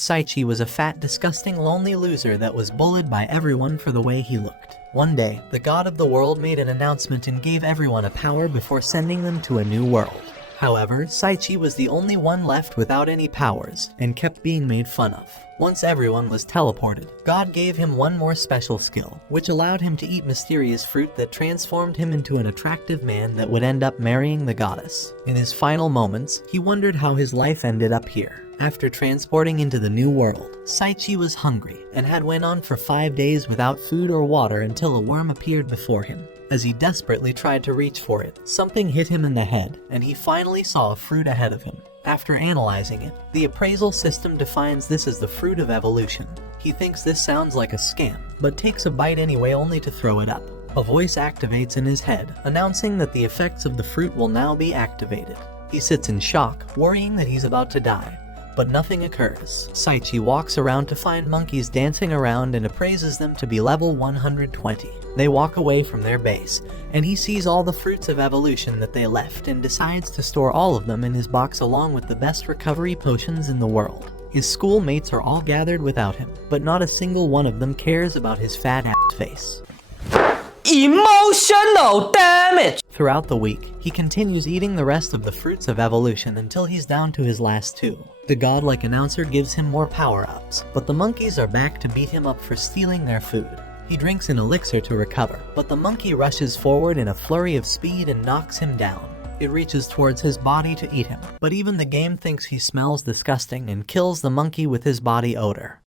Saichi was a fat, disgusting, lonely loser that was bullied by everyone for the way he looked. One day, the god of the world made an announcement and gave everyone a power before sending them to a new world. However, Saichi was the only one left without any powers, and kept being made fun of. Once everyone was teleported, God gave him one more special skill, which allowed him to eat mysterious fruit that transformed him into an attractive man that would end up marrying the goddess. In his final moments, he wondered how his life ended up here. After transporting into the new world, Saichi was hungry, and had went on for 5 days without food or water until a worm appeared before him. As he desperately tried to reach for it, something hit him in the head, and he finally saw a fruit ahead of him. After analyzing it, the appraisal system defines this as the fruit of evolution. He thinks this sounds like a scam, but takes a bite anyway only to throw it up. A voice activates in his head, announcing that the effects of the fruit will now be activated. He sits in shock, worrying that he's about to die. But nothing occurs. Saichi walks around to find monkeys dancing around and appraises them to be level 120. They walk away from their base, and he sees all the fruits of evolution that they left and decides to store all of them in his box along with the best recovery potions in the world. His schoolmates are all gathered without him, but not a single one of them cares about his fat ass face. Emotional damage! Throughout the week, he continues eating the rest of the fruits of evolution until he's down to his last 2. The godlike announcer gives him more power-ups, but the monkeys are back to beat him up for stealing their food. He drinks an elixir to recover, but the monkey rushes forward in a flurry of speed and knocks him down. It reaches towards his body to eat him, but even the game thinks he smells disgusting and kills the monkey with his body odor.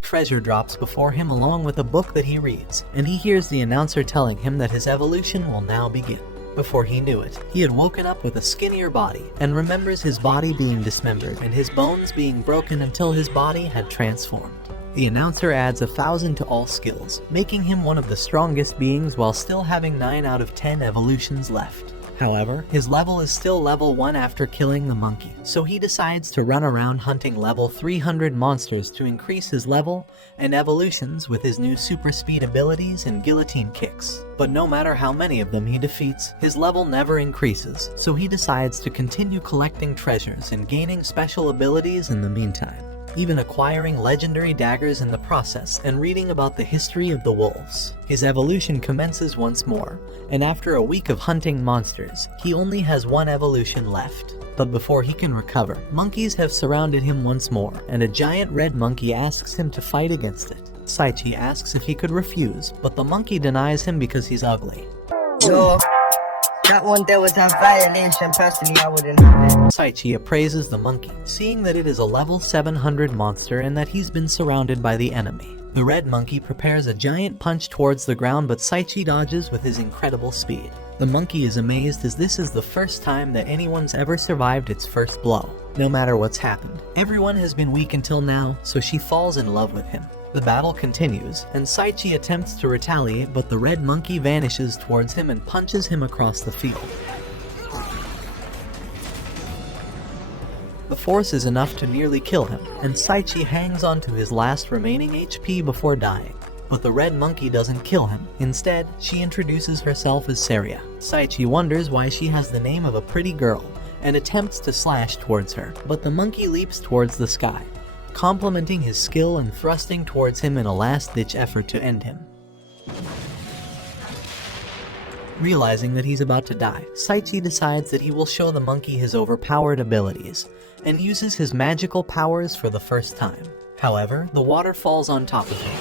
Treasure drops before him along with a book that he reads, and he hears the announcer telling him that his evolution will now begin. Before he knew it, he had woken up with a skinnier body, and remembers his body being dismembered and his bones being broken until his body had transformed. The announcer adds 1,000 to all skills, making him one of the strongest beings while still having 9 out of 10 evolutions left. However, his level is still level 1 after killing the monkey, so he decides to run around hunting level 300 monsters to increase his level and evolutions with his new super speed abilities and guillotine kicks. But no matter how many of them he defeats, his level never increases, so he decides to continue collecting treasures and gaining special abilities in the meantime, even acquiring legendary daggers in the process and reading about the history of the wolves. His evolution commences once more, and after a week of hunting monsters, he only has 1 evolution left. But before he can recover, monkeys have surrounded him once more, and a giant red monkey asks him to fight against it. Saichi asks if he could refuse, but the monkey denies him because he's ugly. No, that one there was a violation, personally I wouldn't have it. Saichi appraises the monkey, seeing that it is a level 700 monster and that he's been surrounded by the enemy. The red monkey prepares a giant punch towards the ground, but Saichi dodges with his incredible speed. The monkey is amazed as this is the first time that anyone's ever survived its first blow. No matter what's happened, everyone has been weak until now, so she falls in love with him. The battle continues, and Saichi attempts to retaliate, but the red monkey vanishes towards him and punches him across the field. The force is enough to nearly kill him, and Saichi hangs on to his last remaining HP before dying. But the red monkey doesn't kill him. Instead, she introduces herself as Saria. Saichi wonders why she has the name of a pretty girl, and attempts to slash towards her, but the monkey leaps towards the sky, complimenting his skill and thrusting towards him in a last-ditch effort to end him. Realizing that he's about to die, Saichi decides that he will show the monkey his overpowered abilities, and uses his magical powers for the first time. However, the water falls on top of him.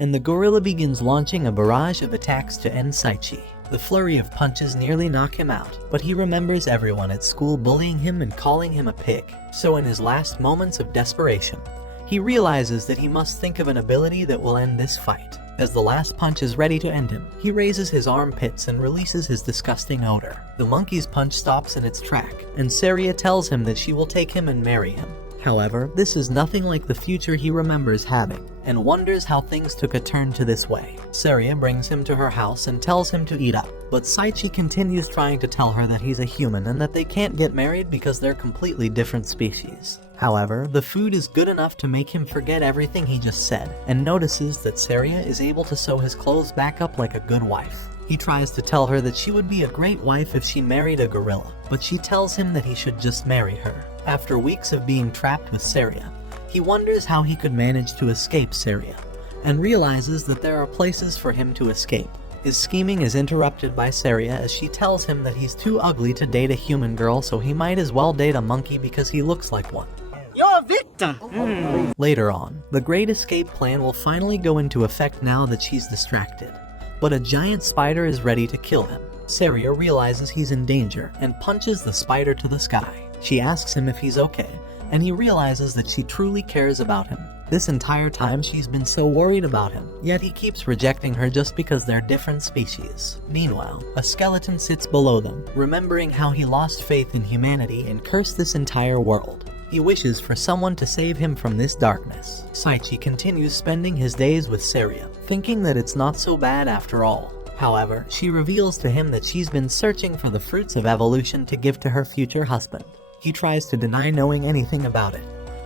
And the gorilla begins launching a barrage of attacks to end Saichi. The flurry of punches nearly knock him out, but he remembers everyone at school bullying him and calling him a pig. So in his last moments of desperation, he realizes that he must think of an ability that will end this fight. As the last punch is ready to end him, he raises his armpits and releases his disgusting odor. The monkey's punch stops in its track, and Saria tells him that she will take him and marry him. However, this is nothing like the future he remembers having, and wonders how things took a turn to this way. Saria brings him to her house and tells him to eat up, but Saichi continues trying to tell her that he's a human and that they can't get married because they're completely different species. However, the food is good enough to make him forget everything he just said, and notices that Saria is able to sew his clothes back up like a good wife. He tries to tell her that she would be a great wife if she married a gorilla, but she tells him that he should just marry her. After weeks of being trapped with Saria, he wonders how he could manage to escape Saria, and realizes that there are places for him to escape. His scheming is interrupted by Saria as she tells him that he's too ugly to date a human girl, so he might as well date a monkey because he looks like one. You're a victim! Later on, the Great Escape plan will finally go into effect now that she's distracted. But a giant spider is ready to kill him. Saria realizes he's in danger and punches the spider to the sky. She asks him if he's okay, and he realizes that she truly cares about him. This entire time she's been so worried about him, yet he keeps rejecting her just because they're different species. Meanwhile, a skeleton sits below them, remembering how he lost faith in humanity and cursed this entire world. He wishes for someone to save him from this darkness. Saichi continues spending his days with Saria, thinking that it's not so bad after all. However, she reveals to him that she's been searching for the fruits of evolution to give to her future husband. He tries to deny knowing anything about it,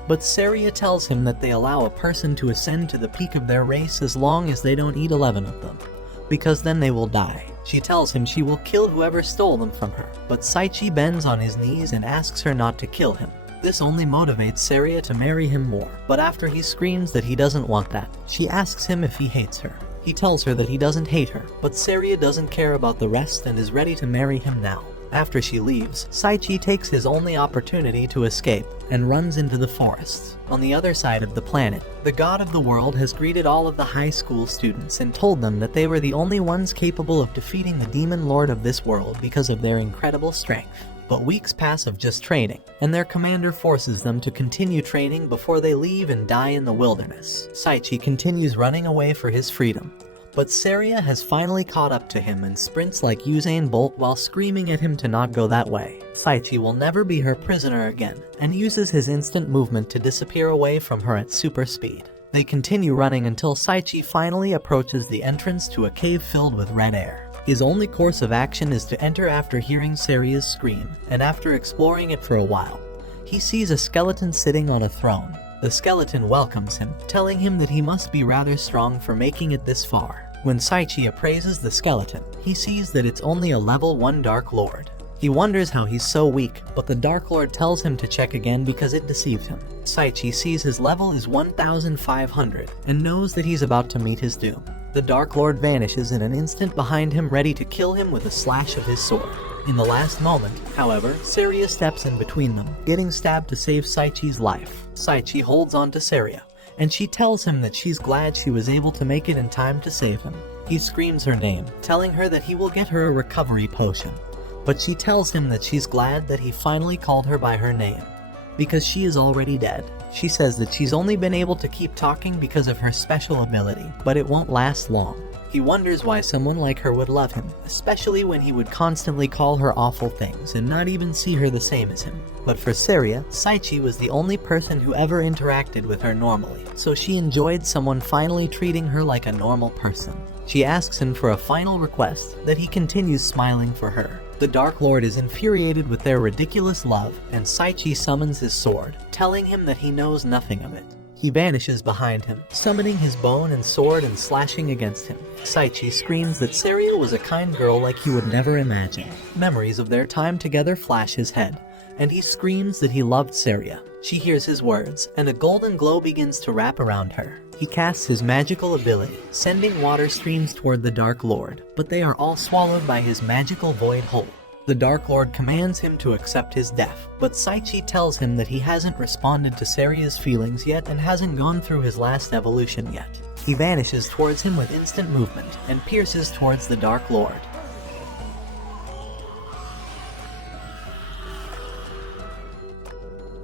but Saria tells him that they allow a person to ascend to the peak of their race as long as they don't eat 11 of them, because then they will die. She tells him she will kill whoever stole them from her, but Saichi bends on his knees and asks her not to kill him. This only motivates Saria to marry him more, but after he screams that he doesn't want that, she asks him if he hates her. He tells her that he doesn't hate her, but Saria doesn't care about the rest and is ready to marry him now. After she leaves, Saichi takes his only opportunity to escape and runs into the forest. On the other side of the planet, the god of the world has greeted all of the high school students and told them that they were the only ones capable of defeating the demon lord of this world because of their incredible strength. But weeks pass of just training, and their commander forces them to continue training before they leave and die in the wilderness. Saichi continues running away for his freedom, but Saria has finally caught up to him and sprints like Usain Bolt while screaming at him to not go that way. Saichi will never be her prisoner again, and uses his instant movement to disappear away from her at super speed. They continue running until Saichi finally approaches the entrance to a cave filled with red air. His only course of action is to enter after hearing Saria's scream, and after exploring it for a while, he sees a skeleton sitting on a throne. The skeleton welcomes him, telling him that he must be rather strong for making it this far. When Saichi appraises the skeleton, he sees that it's only a level 1 Dark Lord. He wonders how he's so weak, but the Dark Lord tells him to check again because it deceived him. Saichi sees his level is 1500 and knows that he's about to meet his doom. The Dark Lord vanishes in an instant behind him, ready to kill him with a slash of his sword. In the last moment, however, Saria steps in between them, getting stabbed to save Saichi's life. Saichi holds on to Saria, and she tells him that she's glad she was able to make it in time to save him. He screams her name, telling her that he will get her a recovery potion, but she tells him that she's glad that he finally called her by her name, because she is already dead. She says that she's only been able to keep talking because of her special ability, but it won't last long. He wonders why someone like her would love him, especially when he would constantly call her awful things and not even see her the same as him. But for Saria, Saichi was the only person who ever interacted with her normally, so she enjoyed someone finally treating her like a normal person. She asks him for a final request, that he continues smiling for her. The Dark Lord is infuriated with their ridiculous love, and Saichi summons his sword, telling him that he knows nothing of it. He vanishes behind him, summoning his bone and sword and slashing against him. Saichi screams that Saria was a kind girl like he would never imagine. Memories of their time together flash his head, and he screams that he loved Saria. She hears his words, and a golden glow begins to wrap around her. He casts his magical ability, sending water streams toward the Dark Lord, but they are all swallowed by his magical void hole. The Dark Lord commands him to accept his death, but Saichi tells him that he hasn't responded to Saria's feelings yet and hasn't gone through his last evolution yet. He vanishes towards him with instant movement and pierces towards the Dark Lord.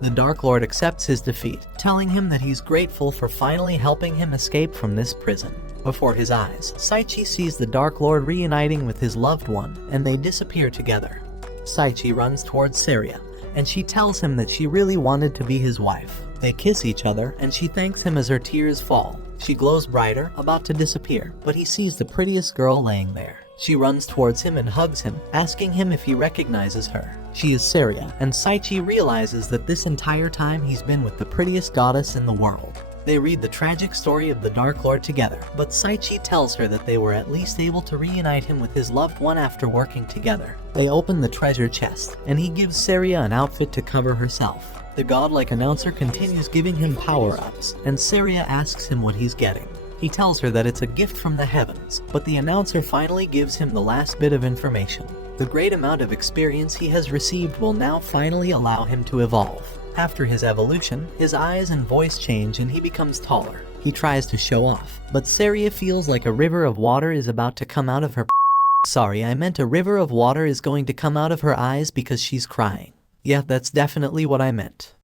The Dark Lord accepts his defeat, telling him that he's grateful for finally helping him escape from this prison. Before his eyes, Saichi sees the Dark Lord reuniting with his loved one, and they disappear together. Saichi runs towards Saria, and she tells him that she really wanted to be his wife. They kiss each other, and she thanks him as her tears fall. She glows brighter, about to disappear, but he sees the prettiest girl laying there. She runs towards him and hugs him, asking him if he recognizes her. She is Saria, and Saichi realizes that this entire time he's been with the prettiest goddess in the world. They read the tragic story of the Dark Lord together, but Saichi tells her that they were at least able to reunite him with his loved one after working together. They open the treasure chest, and he gives Saria an outfit to cover herself. The godlike announcer continues giving him power-ups, and Saria asks him what he's getting. He tells her that it's a gift from the heavens, but the announcer finally gives him the last bit of information. The great amount of experience he has received will now finally allow him to evolve. After his evolution, his eyes and voice change and he becomes taller. He tries to show off, but Saria feels like a river of water is about to come out of her Sorry, I meant a river of water is going to come out of her eyes because she's crying. Yeah, that's definitely what I meant.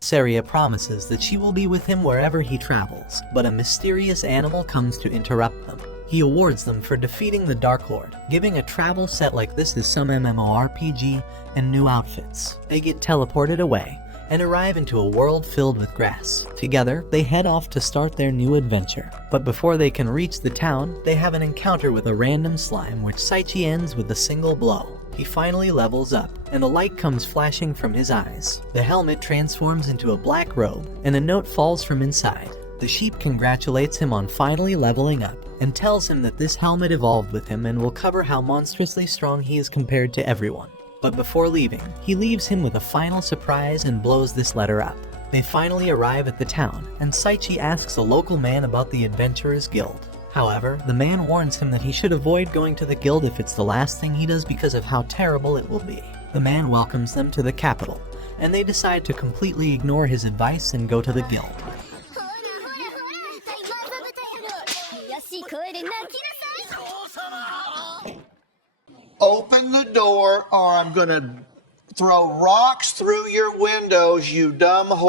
Saria promises that she will be with him wherever he travels, but a mysterious animal comes to interrupt them. He awards them for defeating the Dark Lord, giving a travel set like this is some MMORPG and new outfits. They get teleported away and arrive into a world filled with grass. Together, they head off to start their new adventure. But before they can reach the town, they have an encounter with a random slime which Saichi ends with a single blow. He finally levels up, and a light comes flashing from his eyes. The helmet transforms into a black robe, and a note falls from inside. The sheep congratulates him on finally leveling up, and tells him that this helmet evolved with him and will cover how monstrously strong he is compared to everyone. But before leaving, he leaves him with a final surprise and blows this letter up. They finally arrive at the town, and Saichi asks a local man about the Adventurers Guild. However, the man warns him that he should avoid going to the guild if it's the last thing he does because of how terrible it will be. The man welcomes them to the capital, and they decide to completely ignore his advice and go to the guild. Open the door or I'm gonna throw rocks through your windows, you dumb whore.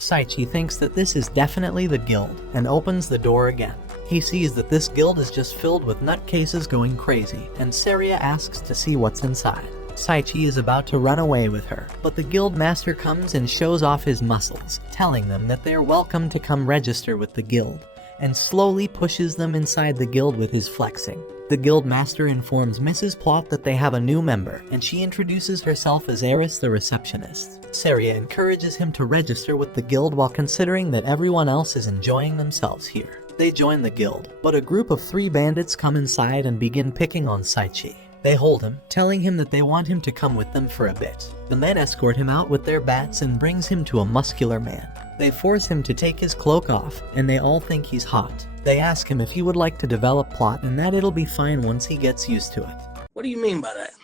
Saichi thinks that this is definitely the guild and opens the door again. He sees that this guild is just filled with nutcases going crazy, and Saria asks to see what's inside. Saichi is about to run away with her, but the guild master comes and shows off his muscles, telling them that they're welcome to come register with the guild, and slowly pushes them inside the guild with his flexing. The guild master informs Mrs. Plot that they have a new member, and she introduces herself as Eris the receptionist. Saria encourages him to register with the guild while considering that everyone else is enjoying themselves here. They join the guild, but a group of 3 bandits come inside and begin picking on Saichi. They hold him, telling him that they want him to come with them for a bit. The men escort him out with their bats and brings him to a muscular man. They force him to take his cloak off, and they all think he's hot. They ask him if he would like to develop Plot and that it'll be fine once he gets used to it. What do you mean by that?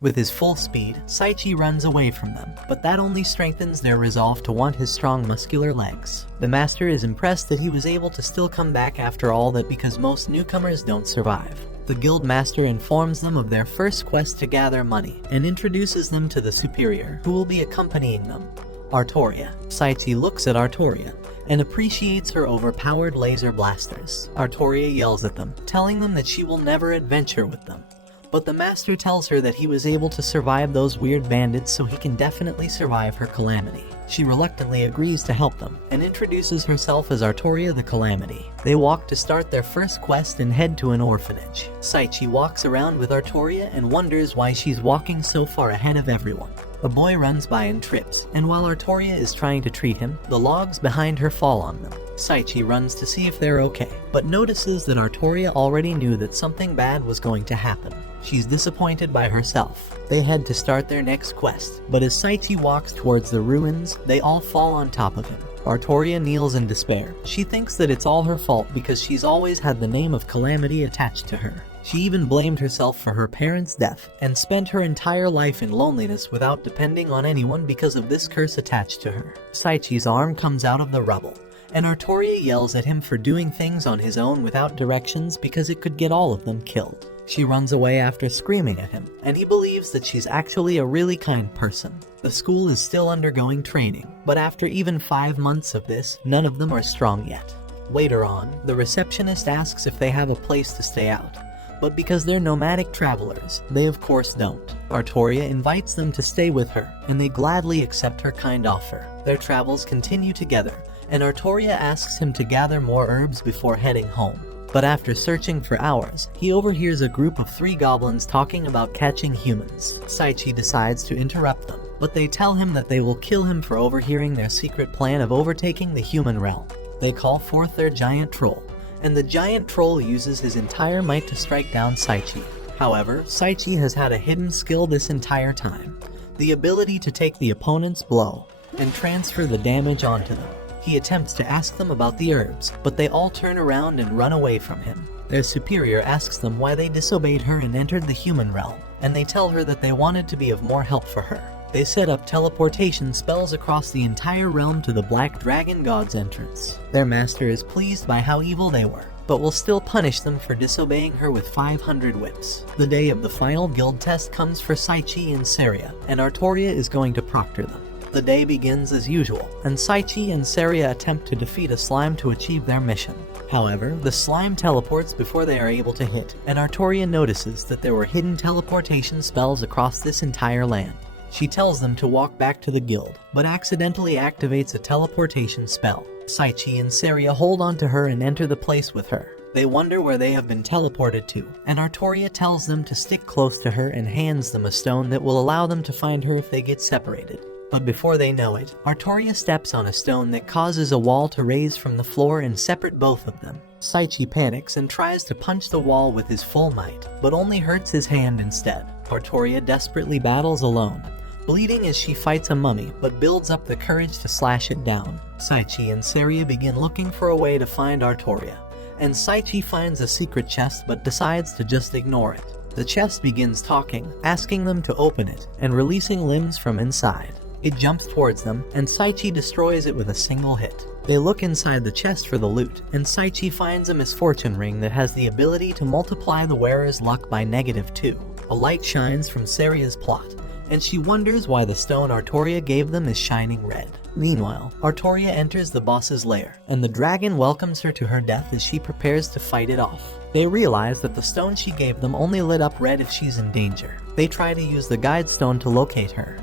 With his full speed, Saichi runs away from them, but that only strengthens their resolve to want his strong muscular legs. The master is impressed that he was able to still come back after all that because most newcomers don't survive. The guild master informs them of their first quest to gather money and introduces them to the superior, who will be accompanying them, Artoria. Saichi looks at Artoria and appreciates her overpowered laser blasters. Artoria yells at them, telling them that she will never adventure with them. But the master tells her that he was able to survive those weird bandits, so he can definitely survive her calamity. She reluctantly agrees to help them, and introduces herself as Artoria the Calamity. They walk to start their first quest and head to an orphanage. Saichi walks around with Artoria and wonders why she's walking so far ahead of everyone. A boy runs by and trips, and while Artoria is trying to treat him, the logs behind her fall on them. Saichi runs to see if they're okay, but notices that Artoria already knew that something bad was going to happen. She's disappointed by herself. They head to start their next quest, but as Saichi walks towards the ruins, they all fall on top of him. Artoria kneels in despair. She thinks that it's all her fault because she's always had the name of Calamity attached to her. She even blamed herself for her parents' death, and spent her entire life in loneliness without depending on anyone because of this curse attached to her. Saichi's arm comes out of the rubble, and Artoria yells at him for doing things on his own without directions because it could get all of them killed. She runs away after screaming at him, and he believes that she's actually a really kind person. The school is still undergoing training, but after even 5 months of this, none of them are strong yet. Later on, the receptionist asks if they have a place to stay out, but because they're nomadic travelers, they of course don't. Artoria invites them to stay with her, and they gladly accept her kind offer. Their travels continue together, and Artoria asks him to gather more herbs before heading home. But after searching for hours, he overhears a group of 3 goblins talking about catching humans. Saichi decides to interrupt them, but they tell him that they will kill him for overhearing their secret plan of overtaking the human realm. They call forth their giant troll, and the giant troll uses his entire might to strike down Saichi. However, Saichi has had a hidden skill this entire time, the ability to take the opponent's blow and transfer the damage onto them. He attempts to ask them about the herbs, but they all turn around and run away from him. Their superior asks them why they disobeyed her and entered the human realm, and they tell her that they wanted to be of more help for her. They set up teleportation spells across the entire realm to the Black Dragon God's entrance. Their master is pleased by how evil they were, but will still punish them for disobeying her with 500 whips. The day of the final guild test comes for Saichi and Saria, and Artoria is going to proctor them. The day begins as usual, and Saichi and Saria attempt to defeat a slime to achieve their mission. However, the slime teleports before they are able to hit, and Artoria notices that there were hidden teleportation spells across this entire land. She tells them to walk back to the guild, but accidentally activates a teleportation spell. Saichi and Saria hold on to her and enter the place with her. They wonder where they have been teleported to, and Artoria tells them to stick close to her and hands them a stone that will allow them to find her if they get separated. But before they know it, Artoria steps on a stone that causes a wall to raise from the floor and separate both of them. Saichi panics and tries to punch the wall with his full might, but only hurts his hand instead. Artoria desperately battles alone, bleeding as she fights a mummy, but builds up the courage to slash it down. Saichi and Saria begin looking for a way to find Artoria, and Saichi finds a secret chest but decides to just ignore it. The chest begins talking, asking them to open it, and releasing limbs from inside. It jumps towards them, and Saichi destroys it with a single hit. They look inside the chest for the loot, and Saichi finds a misfortune ring that has the ability to multiply the wearer's luck by -2. A light shines from Saria's plot, and she wonders why the stone Artoria gave them is shining red. Meanwhile, Artoria enters the boss's lair, and the dragon welcomes her to her death as she prepares to fight it off. They realize that the stone she gave them only lit up red if she's in danger. They try to use the guide stone to locate her.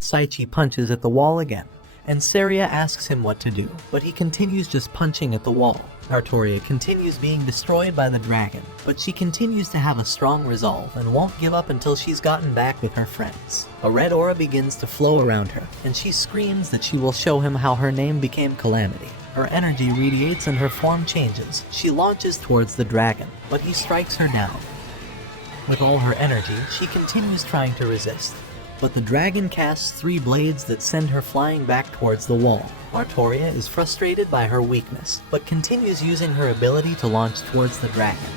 Saichi punches at the wall again, and Saria asks him what to do, but he continues just punching at the wall. Artoria continues being destroyed by the dragon, but she continues to have a strong resolve and won't give up until she's gotten back with her friends. A red aura begins to flow around her, and she screams that she will show him how her name became Calamity. Her energy radiates and her form changes. She launches towards the dragon, but he strikes her down. With all her energy, she continues trying to resist, but the dragon casts 3 blades that send her flying back towards the wall. Artoria is frustrated by her weakness, but continues using her ability to launch towards the dragon.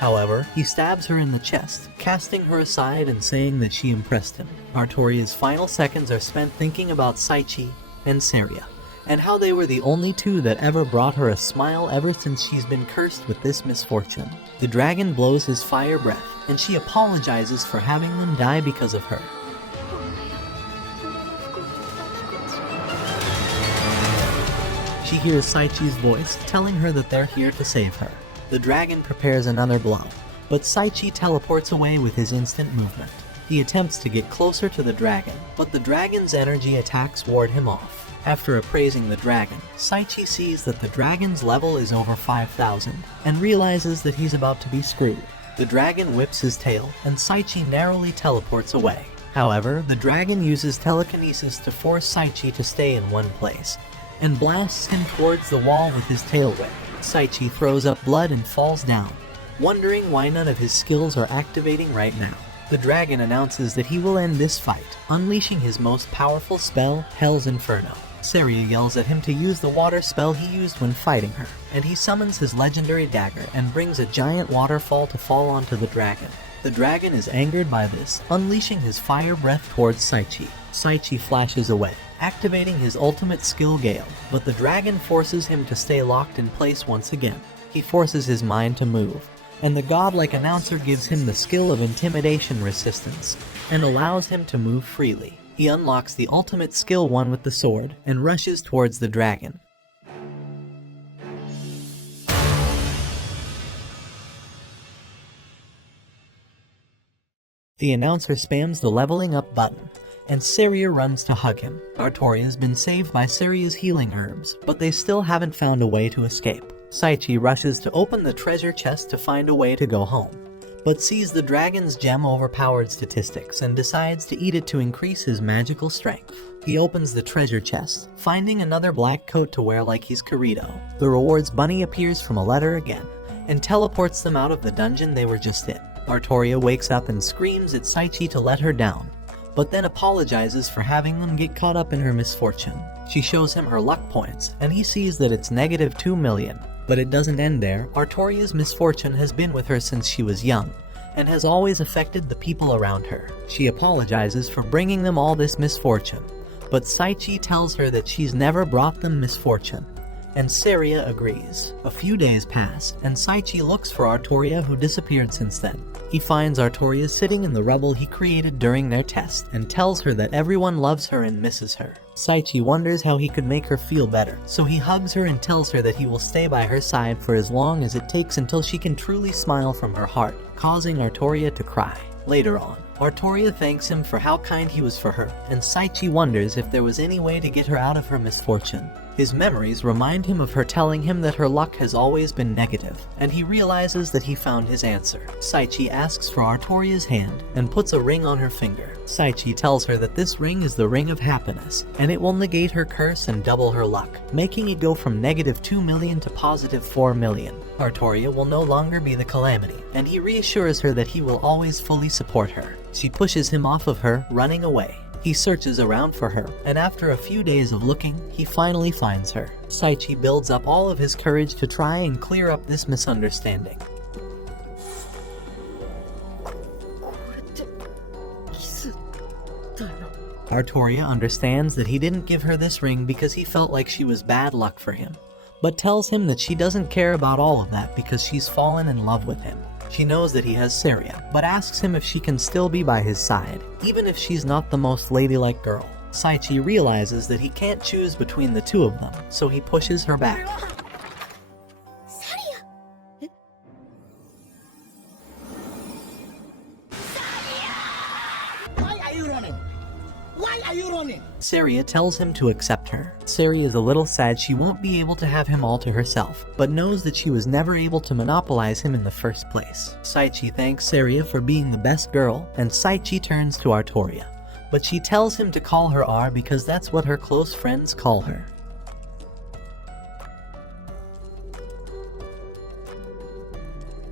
However, he stabs her in the chest, casting her aside and saying that she impressed him. Artoria's final seconds are spent thinking about Saichi and Saria, and how they were the only two that ever brought her a smile ever since she's been cursed with this misfortune. The dragon blows his fire breath, and she apologizes for having them die because of her. She hears Saichi's voice telling her that they're here to save her. The dragon prepares another blow, but Saichi teleports away with his instant movement. He attempts to get closer to the dragon, but the dragon's energy attacks ward him off. After appraising the dragon, Saichi sees that the dragon's level is over 5,000, and realizes that he's about to be screwed. The dragon whips his tail, and Saichi narrowly teleports away. However, the dragon uses telekinesis to force Saichi to stay in one place, and blasts him towards the wall with his tail whip. Saichi throws up blood and falls down, wondering why none of his skills are activating right now. The dragon announces that he will end this fight, unleashing his most powerful spell, Hell's Inferno. Saria yells at him to use the water spell he used when fighting her, and he summons his legendary dagger and brings a giant waterfall to fall onto the dragon. The dragon is angered by this, unleashing his fire breath towards Saichi. Saichi flashes away, activating his ultimate skill Gale, but the dragon forces him to stay locked in place once again. He forces his mind to move, and the godlike announcer gives him the skill of intimidation resistance, and allows him to move freely. He unlocks the ultimate skill one with the sword, and rushes towards the dragon. The announcer spams the leveling up button, and Saria runs to hug him. Artoria's been saved by Saria's healing herbs, but they still haven't found a way to escape. Saichi rushes to open the treasure chest to find a way to go home, but sees the dragon's gem overpowered statistics and decides to eat it to increase his magical strength. He opens the treasure chest, finding another black coat to wear like he's Kirito. The rewards bunny appears from a letter again, and teleports them out of the dungeon they were just in. Artoria wakes up and screams at Saichi to let her down, but then apologizes for having them get caught up in her misfortune. She shows him her luck points, and he sees that it's negative 2 million. But it doesn't end there. Artoria's misfortune has been with her since she was young, and has always affected the people around her. She apologizes for bringing them all this misfortune, but Saichi tells her that she's never brought them misfortune, and Saria agrees. A few days pass, and Saichi looks for Artoria, who disappeared since then. He finds Artoria sitting in the rubble he created during their test, and tells her that everyone loves her and misses her. Saichi wonders how he could make her feel better, so he hugs her and tells her that he will stay by her side for as long as it takes until she can truly smile from her heart, causing Artoria to cry. Later on, Artoria thanks him for how kind he was for her, and Saichi wonders if there was any way to get her out of her misfortune. His memories remind him of her telling him that her luck has always been negative, and he realizes that he found his answer. Saichi asks for Artoria's hand and puts a ring on her finger. Saichi tells her that this ring is the ring of happiness, and it will negate her curse and double her luck, making it go from negative 2 million to positive 4 million. Artoria will no longer be the calamity, and he reassures her that he will always fully support her. She pushes him off of her, running away. He searches around for her, and after a few days of looking, he finally finds her. Saichi builds up all of his courage to try and clear up this misunderstanding. Artoria understands that he didn't give her this ring because he felt like she was bad luck for him, but tells him that she doesn't care about all of that because she's fallen in love with him. She knows that he has Saria, but asks him if she can still be by his side, even if she's not the most ladylike girl. Saichi realizes that he can't choose between the two of them, so he pushes her back. Saria tells him to accept her. Saria is a little sad she won't be able to have him all to herself, but knows that she was never able to monopolize him in the first place. Saichi thanks Saria for being the best girl, and Saichi turns to Artoria, but she tells him to call her R because that's what her close friends call her.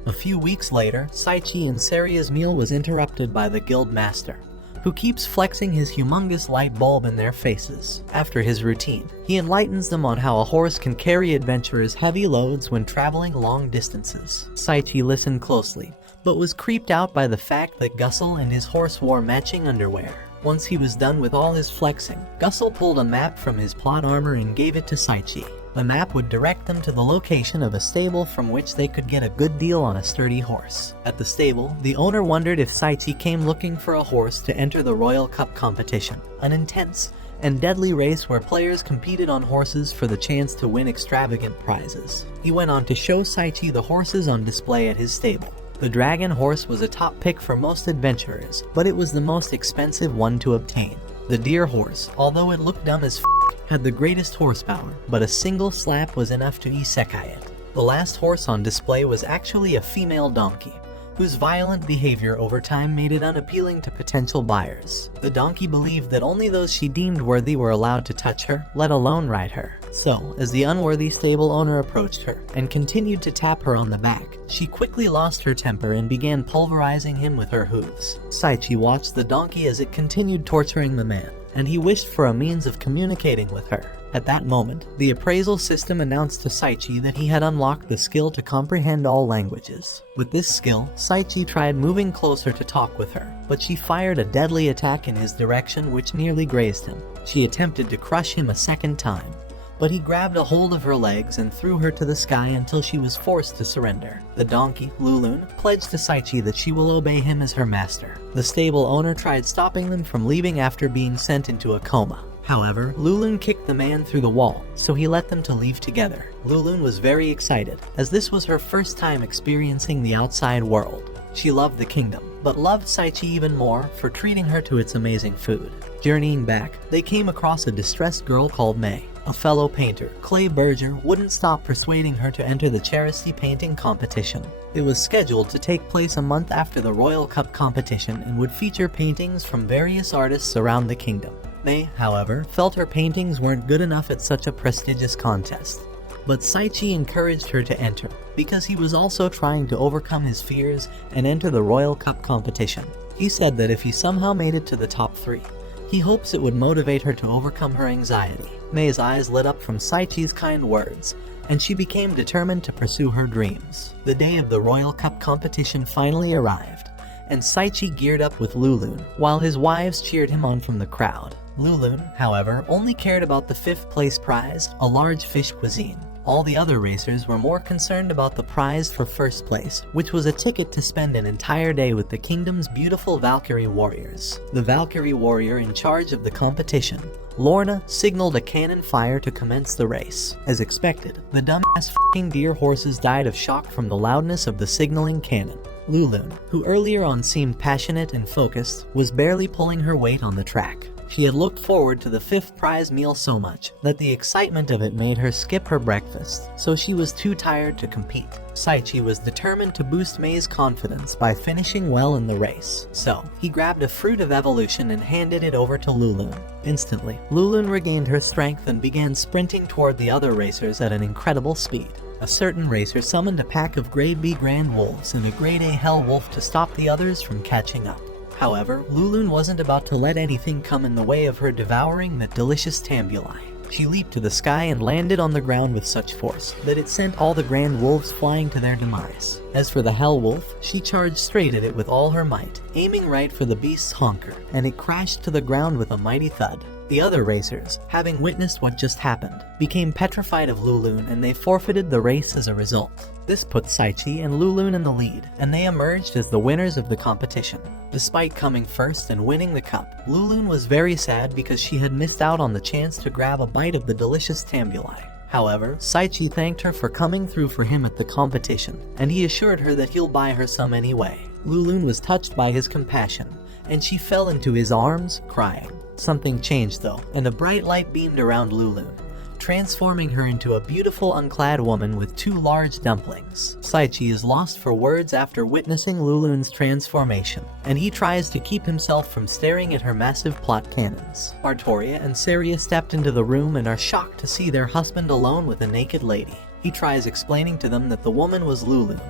A few weeks later, Saichi and Saria's meal was interrupted by the guild master, who keeps flexing his humongous light bulb in their faces. After his routine, he enlightens them on how a horse can carry adventurers' heavy loads when traveling long distances. Saichi listened closely, but was creeped out by the fact that Gussel and his horse wore matching underwear. Once he was done with all his flexing, Gussel pulled a map from his plot armor and gave it to Saichi. The map would direct them to the location of a stable from which they could get a good deal on a sturdy horse. At the stable, the owner wondered if Saichi came looking for a horse to enter the Royal Cup competition, an intense and deadly race where players competed on horses for the chance to win extravagant prizes. He went on to show Saichi the horses on display at his stable. The dragon horse was a top pick for most adventurers, but it was the most expensive one to obtain. The deer horse, although it looked dumb as had the greatest horsepower, but a single slap was enough to isekai it. The last horse on display was actually a female donkey, whose violent behavior over time made it unappealing to potential buyers. The donkey believed that only those she deemed worthy were allowed to touch her, let alone ride her. So, as the unworthy stable owner approached her and continued to tap her on the back, she quickly lost her temper and began pulverizing him with her hooves. Saichi watched the donkey as it continued torturing the man, and he wished for a means of communicating with her. At that moment, the appraisal system announced to Saichi that he had unlocked the skill to comprehend all languages. With this skill, Saichi tried moving closer to talk with her, but she fired a deadly attack in his direction which nearly grazed him. She attempted to crush him a second time, but he grabbed a hold of her legs and threw her to the sky until she was forced to surrender. The donkey, Lulun, pledged to Saichi that she will obey him as her master. The stable owner tried stopping them from leaving after being sent into a coma. However, Lulun kicked the man through the wall, so he let them to leave together. Lulun was very excited, as this was her first time experiencing the outside world. She loved the kingdom, but loved Saichi even more for treating her to its amazing food. Journeying back, they came across a distressed girl called May. A fellow painter, Clay Berger, wouldn't stop persuading her to enter the charity painting competition. It was scheduled to take place a month after the Royal Cup competition and would feature paintings from various artists around the kingdom. May, however, felt her paintings weren't good enough at such a prestigious contest. But Saichi encouraged her to enter, because he was also trying to overcome his fears and enter the Royal Cup competition. He said that if he somehow made it to the top 3, he hopes it would motivate her to overcome her anxiety. May's eyes lit up from Saichi's kind words, and she became determined to pursue her dreams. The day of the Royal Cup competition finally arrived, and Saichi geared up with Lulun, while his wives cheered him on from the crowd. Lulun, however, only cared about the 5th place prize, a large fish cuisine. All the other racers were more concerned about the prize for 1st place, which was a ticket to spend an entire day with the kingdom's beautiful Valkyrie warriors. The Valkyrie warrior in charge of the competition, Lorna, signaled a cannon fire to commence the race. As expected, the dumbass f***ing deer horses died of shock from the loudness of the signaling cannon. Lulun, who earlier on seemed passionate and focused, was barely pulling her weight on the track. She had looked forward to the 5th prize meal so much that the excitement of it made her skip her breakfast, so she was too tired to compete. Saichi was determined to boost May's confidence by finishing well in the race, so he grabbed a fruit of evolution and handed it over to Lulun. Instantly, Lulun regained her strength and began sprinting toward the other racers at an incredible speed. A certain racer summoned a pack of Grade B Grand Wolves and a Grade A Hell Wolf to stop the others from catching up. However, Lulun wasn't about to let anything come in the way of her devouring that delicious tambuli. She leaped to the sky and landed on the ground with such force that it sent all the Grand Wolves flying to their demise. As for the Hell Wolf, she charged straight at it with all her might, aiming right for the beast's honker, and it crashed to the ground with a mighty thud. The other racers, having witnessed what just happened, became petrified of Lulun and they forfeited the race as a result. This put Saichi and Lulun in the lead, and they emerged as the winners of the competition. Despite coming first and winning the cup, Lulun was very sad because she had missed out on the chance to grab a bite of the delicious tambuli. However, Saichi thanked her for coming through for him at the competition, and he assured her that he'll buy her some anyway. Lulun was touched by his compassion, and she fell into his arms, crying. Something changed though, and a bright light beamed around Lulun, transforming her into a beautiful unclad woman with 2 large dumplings. Saichi is lost for words after witnessing Lulun's transformation, and he tries to keep himself from staring at her massive plot cannons. Artoria and Saria stepped into the room and are shocked to see their husband alone with a naked lady. He tries explaining to them that the woman was Lulun,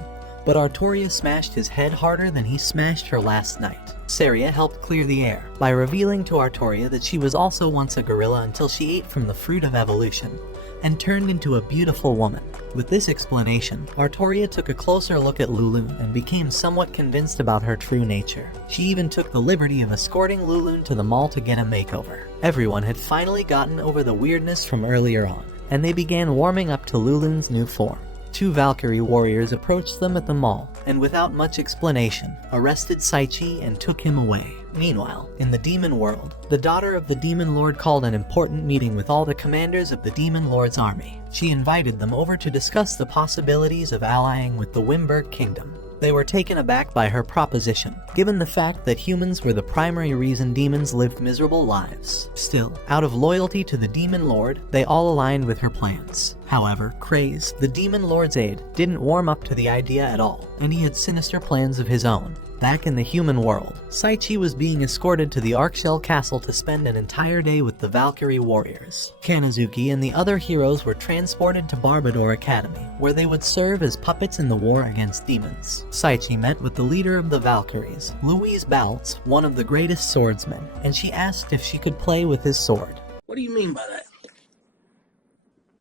but Artoria smashed his head harder than he smashed her last night. Saria helped clear the air by revealing to Artoria that she was also once a gorilla until she ate from the fruit of evolution and turned into a beautiful woman. With this explanation, Artoria took a closer look at Lulun and became somewhat convinced about her true nature. She even took the liberty of escorting Lulun to the mall to get a makeover. Everyone had finally gotten over the weirdness from earlier on, and they began warming up to Lulun's new form. 2 Valkyrie warriors approached them at the mall, and without much explanation, arrested Saichi and took him away. Meanwhile, in the demon world, the daughter of the demon lord called an important meeting with all the commanders of the demon lord's army. She invited them over to discuss the possibilities of allying with the Wimberg kingdom. They were taken aback by her proposition, given the fact that humans were the primary reason demons lived miserable lives. Still, out of loyalty to the demon lord, they all aligned with her plans. However, Craze, the demon lord's aide, didn't warm up to the idea at all, and he had sinister plans of his own. Back in the human world, Saichi was being escorted to the Arkshell castle to spend an entire day with the Valkyrie warriors. Kanazuki and the other heroes were transported to Barbador Academy, where they would serve as puppets in the war against demons. Saichi met with the leader of the Valkyries, Louise Baltz, one of the greatest swordsmen, and she asked if she could play with his sword. What do you mean by that?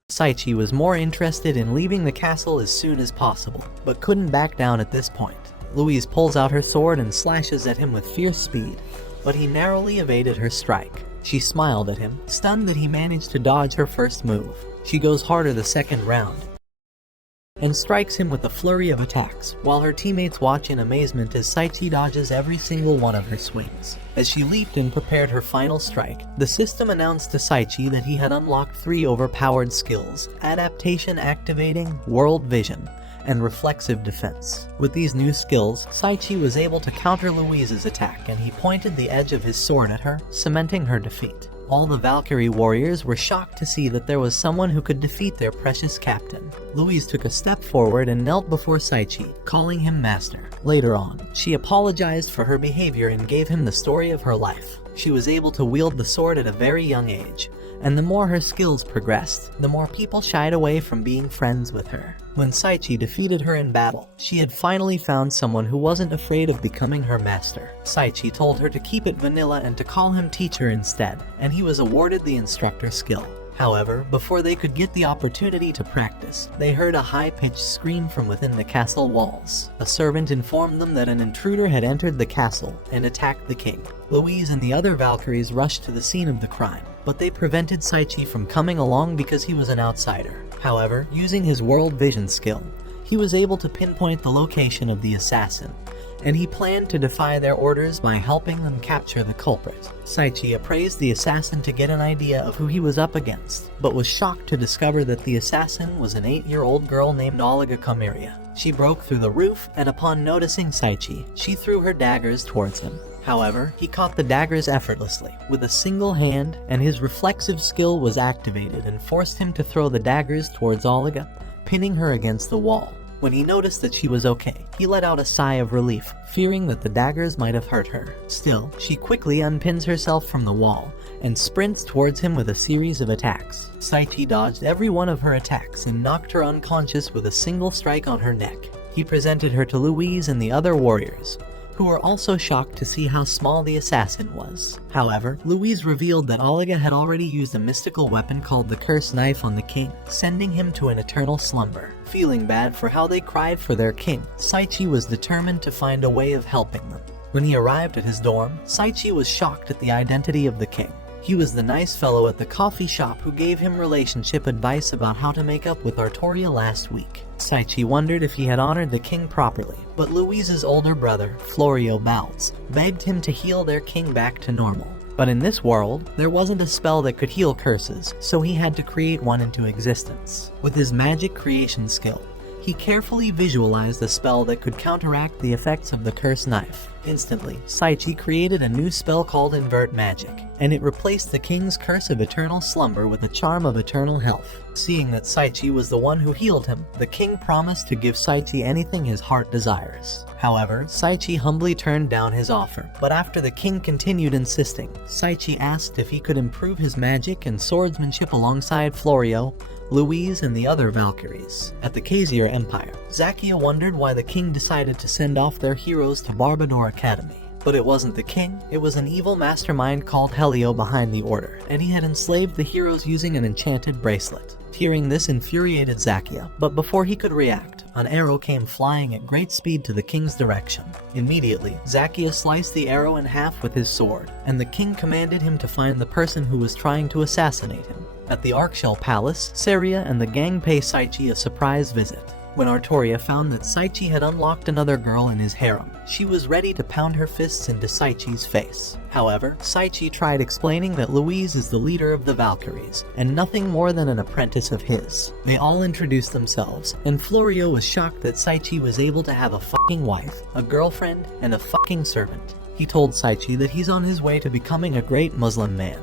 Saichi was more interested in leaving the castle as soon as possible, but couldn't back down at this point. Louise pulls out her sword and slashes at him with fierce speed, but he narrowly evaded her strike. She smiled at him, stunned that he managed to dodge her first move. She goes harder the second round, and strikes him with a flurry of attacks, while her teammates watch in amazement as Saichi dodges every single one of her swings. As she leaped and prepared her final strike, the system announced to Saichi that he had unlocked 3 overpowered skills: Adaptation Activating, World Vision, and reflexive defense. With these new skills, Saichi was able to counter Louise's attack, and he pointed the edge of his sword at her, cementing her defeat. All the Valkyrie warriors were shocked to see that there was someone who could defeat their precious captain. Louise took a step forward and knelt before Saichi, calling him master. Later on, she apologized for her behavior and gave him the story of her life. She was able to wield the sword at a very young age, and the more her skills progressed, the more people shied away from being friends with her. When Saichi defeated her in battle, she had finally found someone who wasn't afraid of becoming her master. Saichi told her to keep it vanilla and to call him teacher instead, and he was awarded the instructor skill. However, before they could get the opportunity to practice, they heard a high-pitched scream from within the castle walls. A servant informed them that an intruder had entered the castle and attacked the king. Louise and the other Valkyries rushed to the scene of the crime, but they prevented Saichi from coming along because he was an outsider. However, using his world vision skill, he was able to pinpoint the location of the assassin, and he planned to defy their orders by helping them capture the culprit. Saichi appraised the assassin to get an idea of who he was up against, but was shocked to discover that the assassin was an 8-year-old girl named Olga Kamiria. She broke through the roof, and upon noticing Saichi, she threw her daggers towards him. However, he caught the daggers effortlessly, with a single hand, and his reflexive skill was activated and forced him to throw the daggers towards Olga, pinning her against the wall. When he noticed that she was okay, he let out a sigh of relief, fearing that the daggers might have hurt her. Still, she quickly unpins herself from the wall and sprints towards him with a series of attacks. Saichi dodged every one of her attacks and knocked her unconscious with a single strike on her neck. He presented her to Louise and the other warriors, who were also shocked to see how small the assassin was. However, Louise revealed that Olga had already used a mystical weapon called the Cursed Knife on the king, sending him to an eternal slumber. Feeling bad for how they cried for their king, Saichi was determined to find a way of helping them. When he arrived at his dorm, Saichi was shocked at the identity of the king. He was the nice fellow at the coffee shop who gave him relationship advice about how to make up with Artoria last week. Saichi wondered if he had honored the king properly, but Louise's older brother, Florio Balz, begged him to heal their king back to normal. But in this world, there wasn't a spell that could heal curses, so he had to create one into existence. With his magic creation skill, he carefully visualized a spell that could counteract the effects of the Cursed Knife. Instantly, Saichi created a new spell called Invert Magic, and it replaced the king's curse of eternal slumber with a charm of eternal health. Seeing that Saichi was the one who healed him, the king promised to give Saichi anything his heart desires. However, Saichi humbly turned down his offer, but after the king continued insisting, Saichi asked if he could improve his magic and swordsmanship alongside Florio, Louise, and the other Valkyries. At the Khazir Empire, Zakia wondered why the king decided to send off their heroes to Barbador Academy. But it wasn't the king, it was an evil mastermind called Helio behind the order, and he had enslaved the heroes using an enchanted bracelet. Hearing this infuriated Zakia, but before he could react, an arrow came flying at great speed to the king's direction. Immediately, Zakia sliced the arrow in half with his sword, and the king commanded him to find the person who was trying to assassinate him. At the Arkshell Palace, Saria and the gang pay Saichi a surprise visit. When Artoria found that Saichi had unlocked another girl in his harem, she was ready to pound her fists into Saichi's face. However, Saichi tried explaining that Louise is the leader of the Valkyries, and nothing more than an apprentice of his. They all introduced themselves, and Florio was shocked that Saichi was able to have a fucking wife, a girlfriend, and a fucking servant. He told Saichi that he's on his way to becoming a great Muslim man.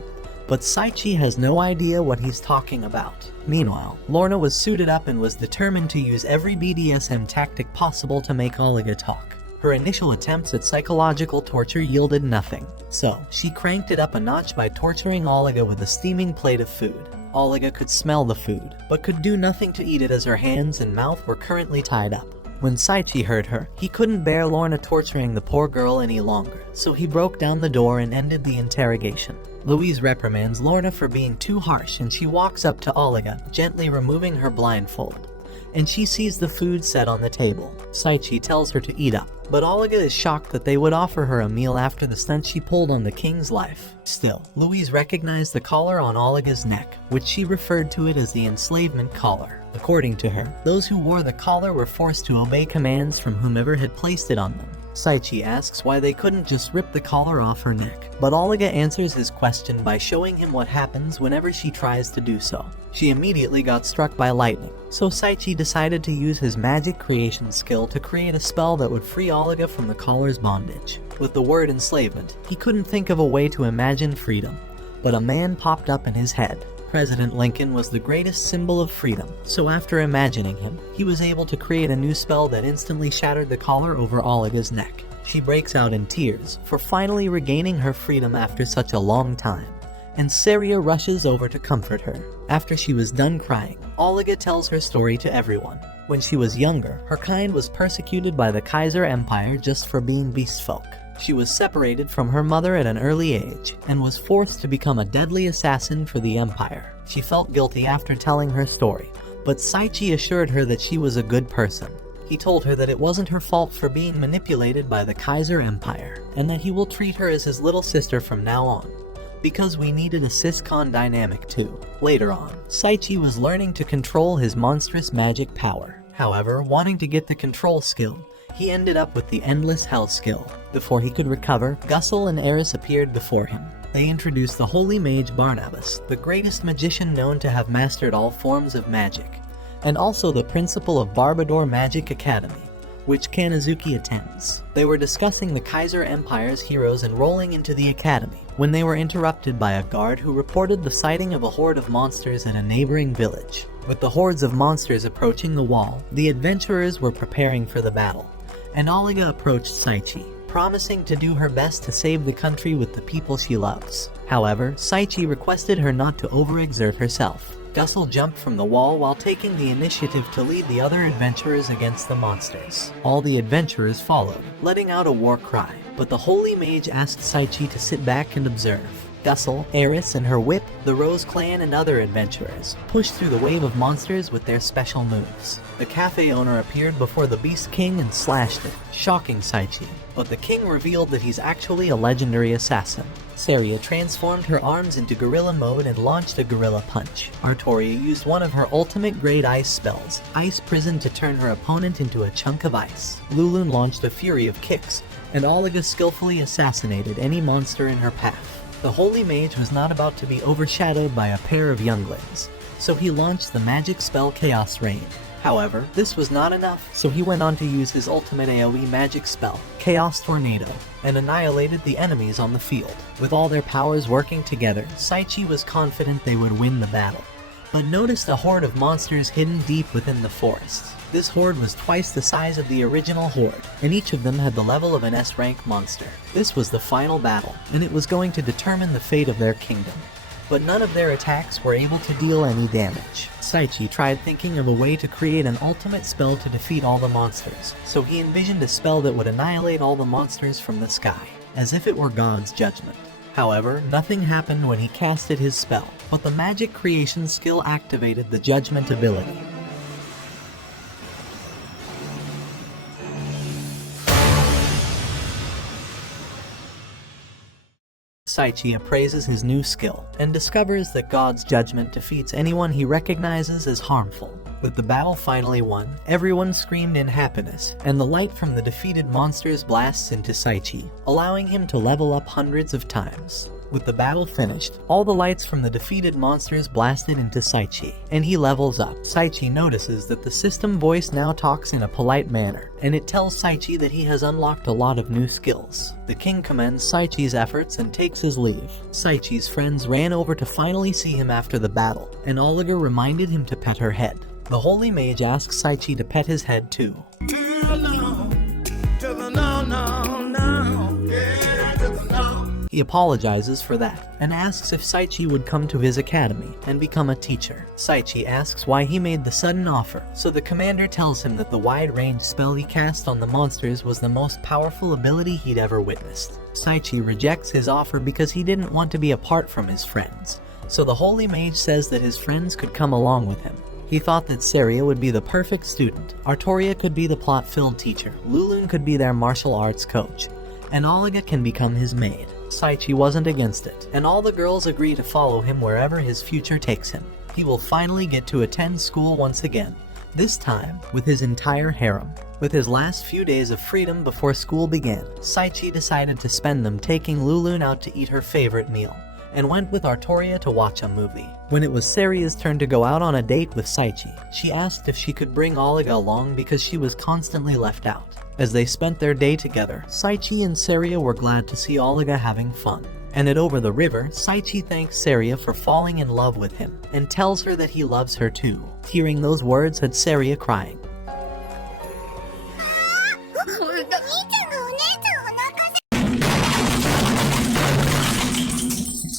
But Saichi has no idea what he's talking about. Meanwhile, Lorna was suited up and was determined to use every BDSM tactic possible to make Olga talk. Her initial attempts at psychological torture yielded nothing, so she cranked it up a notch by torturing Olga with a steaming plate of food. Olga could smell the food, but could do nothing to eat it as her hands and mouth were currently tied up. When Saichi heard her, he couldn't bear Lorna torturing the poor girl any longer, so he broke down the door and ended the interrogation. Louise reprimands Lorna for being too harsh, and she walks up to Olga, gently removing her blindfold. And she sees the food set on the table. Saichi tells her to eat up, but Olga is shocked that they would offer her a meal after the stunt she pulled on the king's life. Still, Louise recognized the collar on Olga's neck, which she referred to it as the enslavement collar. According to her, those who wore the collar were forced to obey commands from whomever had placed it on them. Saichi asks why they couldn't just rip the collar off her neck, but Oliga answers his question by showing him what happens whenever she tries to do so. She immediately got struck by lightning, so Saichi decided to use his magic creation skill to create a spell that would free Oliga from the collar's bondage. With the word enslavement, he couldn't think of a way to imagine freedom, but a man popped up in his head. President Lincoln was the greatest symbol of freedom, so after imagining him, he was able to create a new spell that instantly shattered the collar over Oliga's neck. She breaks out in tears for finally regaining her freedom after such a long time, and Saria rushes over to comfort her. After she was done crying, Oliga tells her story to everyone. When she was younger, her kind was persecuted by the Kaiser Empire just for being beast folk. She was separated from her mother at an early age, and was forced to become a deadly assassin for the Empire. She felt guilty after telling her story, but Saichi assured her that she was a good person. He told her that it wasn't her fault for being manipulated by the Kaiser Empire, and that he will treat her as his little sister from now on, because we needed a sis-con dynamic too. Later on, Saichi was learning to control his monstrous magic power. However, wanting to get the control skill, he ended up with the Endless Hell skill. Before he could recover, Gussel and Eris appeared before him. They introduced the Holy Mage Barnabas, the greatest magician known to have mastered all forms of magic, and also the principal of Barbador Magic Academy, which Kanazuki attends. They were discussing the Kaiser Empire's heroes enrolling into the academy, when they were interrupted by a guard who reported the sighting of a horde of monsters at a neighboring village. With the hordes of monsters approaching the wall, the adventurers were preparing for the battle, and Oliga approached Saichi, promising to do her best to save the country with the people she loves. However, Saichi requested her not to overexert herself. Gussel jumped from the wall while taking the initiative to lead the other adventurers against the monsters. All the adventurers followed, letting out a war cry, but the Holy Mage asked Saichi to sit back and observe. Gussel, Eris, and her whip, the Rose Clan, and other adventurers pushed through the wave of monsters with their special moves. The cafe owner appeared before the Beast King and slashed it, shocking Saichi, but the king revealed that he's actually a legendary assassin. Saria transformed her arms into gorilla mode and launched a gorilla punch. Artoria used one of her ultimate grade ice spells, Ice Prison, to turn her opponent into a chunk of ice. Lulun launched a fury of kicks, and Oliga skillfully assassinated any monster in her path. The Holy Mage was not about to be overshadowed by a pair of younglings, so he launched the magic spell Chaos Rain. However, this was not enough, so he went on to use his ultimate AoE magic spell, Chaos Tornado, and annihilated the enemies on the field. With all their powers working together, Saichi was confident they would win the battle, but noticed a horde of monsters hidden deep within the forest. This horde was twice the size of the original horde, and each of them had the level of an S-rank monster. This was the final battle, and it was going to determine the fate of their kingdom. But none of their attacks were able to deal any damage. Saichi tried thinking of a way to create an ultimate spell to defeat all the monsters, so he envisioned a spell that would annihilate all the monsters from the sky, as if it were God's judgment. However, nothing happened when he casted his spell, but the magic creation skill activated the judgment ability. Saichi appraises his new skill, and discovers that God's judgment defeats anyone he recognizes as harmful. With the battle finally won, everyone screamed in happiness, and the light from the defeated monsters blasts into Saichi, allowing him to level up hundreds of times. With the battle finished, all the lights from the defeated monsters blasted into Saichi, and he levels up. Saichi notices that the system voice now talks in a polite manner, and it tells Saichi that he has unlocked a lot of new skills. The king commends Saichi's efforts and takes his leave. Saichi's friends ran over to finally see him after the battle, and Oliga reminded him to pet her head. The Holy Mage asks Saichi to pet his head too. He apologizes for that, and asks if Saichi would come to his academy and become a teacher. Saichi asks why he made the sudden offer, so the commander tells him that the wide-range spell he cast on the monsters was the most powerful ability he'd ever witnessed. Saichi rejects his offer because he didn't want to be apart from his friends, so the Holy Mage says that his friends could come along with him. He thought that Saria would be the perfect student, Artoria could be the plot-filled teacher, Lulun could be their martial arts coach, and Oliga can become his maid. Saichi wasn't against it, and all the girls agree to follow him wherever his future takes him. He will finally get to attend school once again, this time with his entire harem. With his last few days of freedom before school began, Saichi decided to spend them taking Lulun out to eat her favorite meal, and went with Artoria to watch a movie. When it was Saria's turn to go out on a date with Saichi, she asked if she could bring Oliga along because she was constantly left out. As they spent their day together, Saichi and Saria were glad to see Oliga having fun. And over the river, Saichi thanks Saria for falling in love with him, and tells her that he loves her too. Hearing those words had Saria crying.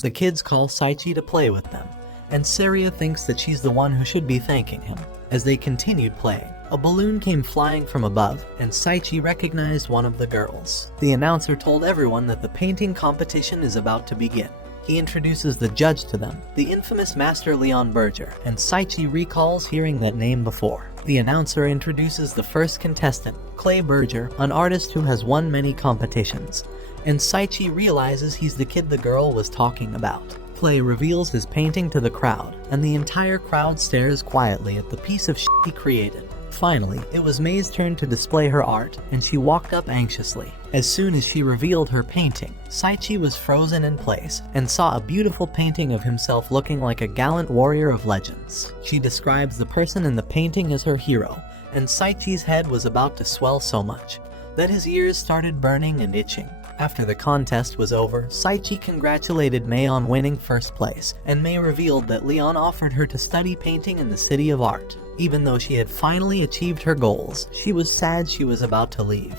The kids call Saichi to play with them, and Saria thinks that she's the one who should be thanking him. As they continued playing, a balloon came flying from above, and Saichi recognized one of the girls. The announcer told everyone that the painting competition is about to begin. He introduces the judge to them, the infamous Master Leon Berger, and Saichi recalls hearing that name before. The announcer introduces the first contestant, Clay Berger, an artist who has won many competitions, and Saichi realizes he's the kid the girl was talking about. Clay reveals his painting to the crowd, and the entire crowd stares quietly at the piece of shit he created. Finally, it was May's turn to display her art, and she walked up anxiously. As soon as she revealed her painting, Saichi was frozen in place and saw a beautiful painting of himself looking like a gallant warrior of legends. She describes the person in the painting as her hero, and Saichi's head was about to swell so much that his ears started burning and itching. After the contest was over, Saichi congratulated May on winning first place, and May revealed that Leon offered her to study painting in the City of Art. Even though she had finally achieved her goals, she was sad she was about to leave.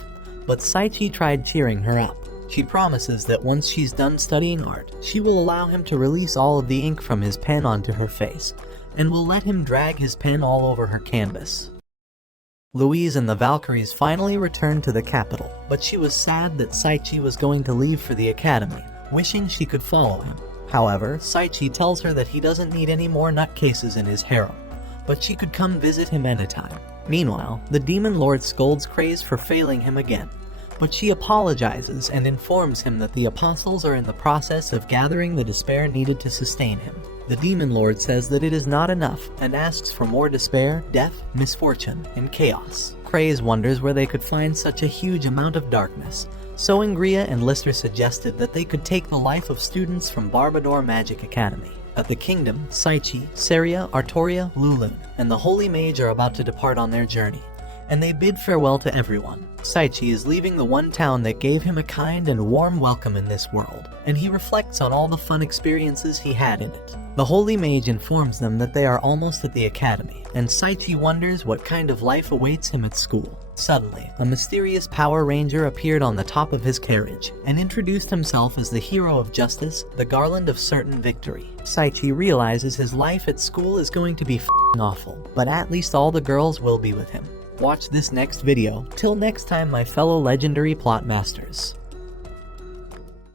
But Saichi tried cheering her up. She promises that once she's done studying art, she will allow him to release all of the ink from his pen onto her face, and will let him drag his pen all over her canvas. Louise and the Valkyries finally returned to the capital, but she was sad that Saichi was going to leave for the academy, wishing she could follow him. However, Saichi tells her that he doesn't need any more nutcases in his harem, but she could come visit him anytime. Meanwhile, the Demon Lord scolds Craze for failing him again, but she apologizes and informs him that the apostles are in the process of gathering the despair needed to sustain him. The Demon Lord says that it is not enough and asks for more despair, death, misfortune, and chaos. Craze wonders where they could find such a huge amount of darkness, so Ingria and Lister suggested that they could take the life of students from Barbador Magic Academy. At the kingdom, Saichi, Saria, Artoria, Lulun, and the Holy Mage are about to depart on their journey, and they bid farewell to everyone. Saichi is leaving the one town that gave him a kind and warm welcome in this world, and he reflects on all the fun experiences he had in it. The Holy Mage informs them that they are almost at the academy, and Saichi wonders what kind of life awaits him at school. Suddenly, a mysterious Power Ranger appeared on the top of his carriage, and introduced himself as the hero of justice, the Garland of Certain Victory. Saichi realizes his life at school is going to be f***ing awful, but at least all the girls will be with him. Watch this next video. Till next time, my fellow legendary plot masters.